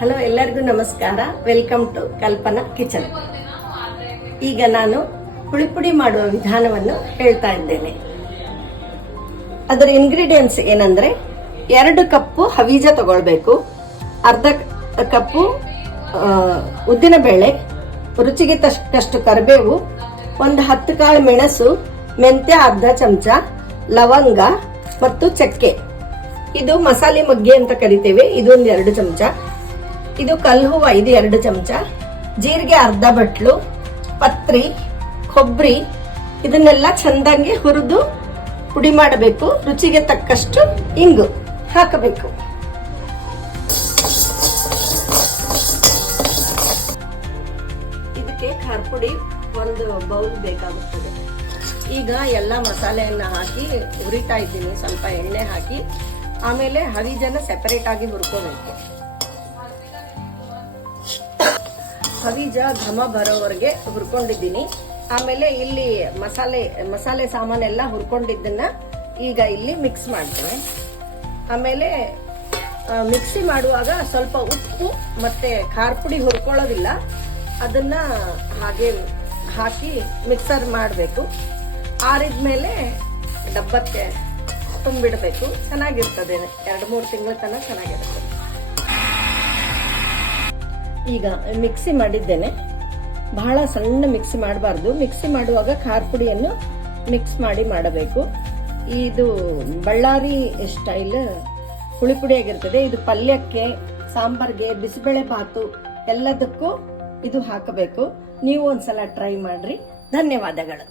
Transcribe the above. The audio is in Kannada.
ಹಲೋ, ಎಲ್ಲರಿಗೂ ನಮಸ್ಕಾರ. Welcome to Kalpana kitchen. ಈಗ ನಾನು ಹುಳಿಪುಡಿ ಮಾಡುವ ವಿಧಾನವನ್ನು ಹೇಳ್ತಾ ಇದ್ದೇನೆ. ಅದರ ಇಂಗ್ರೀಡಿಯೆಂಟ್ಸ್ ಏನಂದ್ರೆ 2 ಕಪ್ಪು ಹವೀಜ ತಗೊಳ್ಬೇಕು, ಅರ್ಧ ಕಪ್ಪು ಉದ್ದಿನ ಬೇಳೆ, ರುಚಿಗೆ ತಕ್ಕಷ್ಟು ಕರಿಬೇವು, ಒಂದು 10 ಕಾಳು ಮೆಣಸು, ಮೆಂತ್ಯ ಅರ್ಧ ಚಮಚ, ಲವಂಗ ಮತ್ತು ಚಕ್ಕೆ. ಇದು ಮಸಾಲೆ ಮಗ್ಗೆ ಅಂತ ಕರಿತೇವೆ, ಇದೊಂದು 2 ಚಮಚ. ಇದು ಕಲ್ಲು ಇದು 2 ಚಮಚ, ಜೀರಿಗೆ ಅರ್ಧ ಬಟ್ಲು, ಪತ್ರಿ, ಕೊಬ್ಬರಿ ಇದನ್ನೆಲ್ಲ ಚಂದಂಗೆ ಹುರಿದು ಪುಡಿ ಮಾಡಬೇಕು. ರುಚಿಗೆ ತಕ್ಕಷ್ಟು ಇಂಗು ಹಾಕಬೇಕು. ಇದಕ್ಕೆ ಖಾರ ಪುಡಿ 1 ಬೌಲ್ ಬೇಕಾಗುತ್ತದೆ. ಈಗ ಎಲ್ಲ ಮಸಾಲೆಯನ್ನ ಹಾಕಿ ಹುರಿತಾ ಇದ್ದೀನಿ. ಸ್ವಲ್ಪ ಎಣ್ಣೆ ಹಾಕಿ ಆಮೇಲೆ ಹವೀಜನ ಸೆಪರೇಟ್ ಆಗಿ ಹುರ್ಕೋಬೇಕು. ಹವೀಜ ಘಮ ಬರೋವರೆಗೆ ಹುರ್ಕೊಂಡಿದ್ದೀನಿ. ಆಮೇಲೆ ಇಲ್ಲಿ ಮಸಾಲೆ ಸಾಮಾನೆಲ್ಲ ಹುರ್ಕೊಂಡಿದ್ದನ್ನ ಈಗ ಇಲ್ಲಿ ಮಿಕ್ಸ್ ಮಾಡ್ತೇನೆ. ಆಮೇಲೆ ಮಿಕ್ಸಿ ಮಾಡುವಾಗ ಸ್ವಲ್ಪ ಉಪ್ಪು ಮತ್ತೆ ಖಾರ ಪುಡಿ ಹುರ್ಕೊಳ್ಳೋದಿಲ್ಲ, ಅದನ್ನ ಹಾಗೆ ಹಾಕಿ ಮಿಕ್ಸರ್ ಮಾಡಬೇಕು. ಆರಿದ್ಮೇಲೆ ಡಬ್ಬಕ್ಕೆ ತುಂಬಿಡಬೇಕು. ಚೆನ್ನಾಗಿರ್ತದೆ, 2-3 ತಿಂಗಳ ತನಕ ಚೆನ್ನಾಗಿರ್ತದೆ. ಈಗ ಮಿಕ್ಸಿ ಮಾಡಿದ್ದೇನೆ. ಬಹಳ ಸಣ್ಣ ಮಿಕ್ಸಿ ಮಾಡಬಾರ್ದು. ಮಿಕ್ಸಿ ಮಾಡುವಾಗ ಖಾರ ಪುಡಿಯನ್ನು ಮಿಕ್ಸ್ ಮಾಡಿ ಮಾಡಬೇಕು. ಇದು ಬಳ್ಳಾರಿ ಸ್ಟೈಲ್ ಹುಳಿಪುಡಿ ಆಗಿರ್ತದೆ. ಇದು ಪಲ್ಯಕ್ಕೆ, ಸಾಂಬಾರ್ಗೆ, ಬಿಸಿಬೇಳೆ ಬಾತು ಎಲ್ಲದಕ್ಕೂ ಇದು ಹಾಕಬೇಕು. ನೀವು ಒಂದ್ಸಲ ಟ್ರೈ ಮಾಡ್ರಿ. ಧನ್ಯವಾದಗಳು.